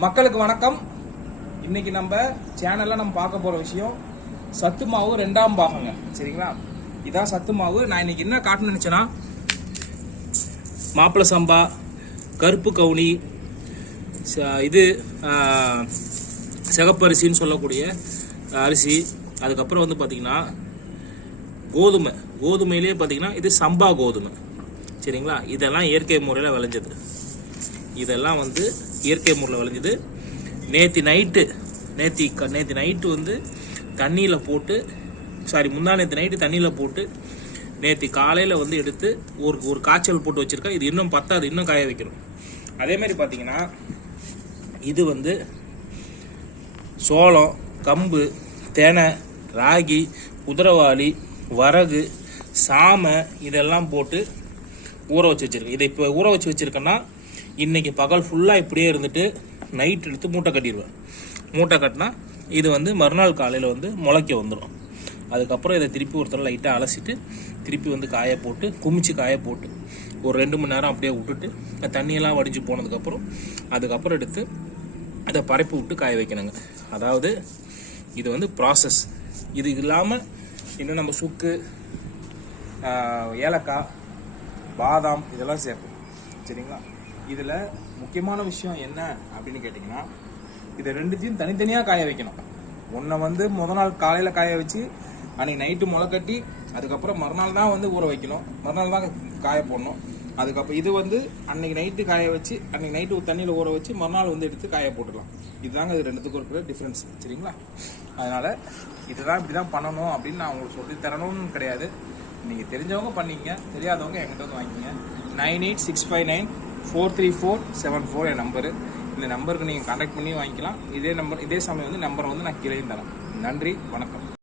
மக்களுக்கு வணக்கம். இன்னைக்கு நம்ம சேனல்ல நம்ம பார்க்க போற விஷயம் சத்து மாவு ரெண்டாம் பாகங்க. சரிங்களா? இதான் சத்து மாவு. நான் இன்னைக்கு என்ன காட்டணும்னு நினைச்சேன்னா மாப்பிள சம்பா கருப்பு கவுனி ச- இது சிகப்பரிசின்னு சொல்லக்கூடிய அரிசி. அதுக்கப்புறம் வந்து பார்த்தீங்கன்னா கோதுமை. கோதுமையிலே பார்த்தீங்கன்னா இது சம்பா கோதுமை. சரிங்களா? இதெல்லாம் இயற்கை முறையில் விளைஞ்சது. இதெல்லாம் வந்து இயற்கை முறையில் விளைஞ்சது. நேற்று நைட்டு நேத்தி க- நேற்று நைட்டு வந்து தண்ணியில் போட்டு சாரி முந்தா நேற்று நைட்டு தண்ணியில் போட்டு நேற்று காலையில் வந்து எடுத்து ஒரு ஒரு காய்ச்சல் போட்டு வச்சுருக்கேன் இது இன்னும் பத்தாது இன்னும் காய வைக்கணும். அதே மாதிரி பார்த்தீங்கன்னா இது வந்து சோளம் கம்பு தெனை ராகி குதிரவாளி வரகு சாமை இதெல்லாம் போட்டு ஊற வச்சு வச்சிருக்கேன் இதை இப்போ ஊற வச்சு வச்சிருக்கேன்னா இன்னைக்கு பகல் ஃபுல்லாக இப்படியே இருந்துட்டு நைட் எடுத்து மூட்டை கட்டிடுவேன். மூட்டை கட்டினா இது வந்து மறுநாள் காலையில் வந்து முளைக்க வந்துடும் அதுக்கப்புறம் இதை திருப்பி ஒருத்தர் லைட்டாக அலசிட்டு திருப்பி வந்து காய போட்டு குமிச்சு காய போட்டு ஒரு ரெண்டு மணி நேரம் அப்படியே விட்டுட்டு தண்ணியெல்லாம் வடிஞ்சு போனதுக்கப்புறம் அதுக்கப்புறம் எடுத்து அதை பரப்பி விட்டு காய வைக்கணுங்க. அதாவது இது வந்து ப்ராசஸ் இது இல்லாமல் இன்னும் நம்ம சுக்கு ஏலக்காய் பாதாம் இதெல்லாம் சேர்ப்போம். சரிங்களா? இதில் முக்கியமான விஷயம் என்ன அப்படின்னு கேட்டிங்கன்னா இதை ரெண்டுத்தையும் தனித்தனியாக காய வைக்கணும். ஒன்றை வந்து முத நாள் காலையில் காய வச்சு அன்றைக்கி நைட்டு முளை கட்டி அதுக்கப்புறம் மறுநாள் தான் வந்து ஊற வைக்கணும். மறுநாள் தான் காய போடணும். அதுக்கப்புறம் இது வந்து அன்னைக்கு நைட்டு காய வச்சு அன்னைக்கு நைட்டு தண்ணியில் ஊற வச்சு மறுநாள் வந்து எடுத்து காய போட்டுக்கலாம் இதுதாங்க இது ரெண்டுத்துக்கும் இருக்கிற டிஃப்ரென்ஸ் சரிங்களா? அதனால் இதுதான் இப்படி தான் பண்ணணும் அப்படின்னு நான் உங்களுக்கு சொல்லி தரணும்னு கிடையாது. நீங்கள் தெரிஞ்சவங்க பண்ணீங்க தெரியாதவங்க என்கிட்ட வந்து வாங்கிங்க nine eight six five nine four three four seven four என் நம்பரு இந்த நம்பருக்கு நீங்கள் கான்டாக்ட் பண்ணி வாங்கிக்கலாம். இதே நம்பர் இதே சமயம் வந்து நம்பரை வந்து நான் கீழே தரேன். நன்றி வணக்கம்.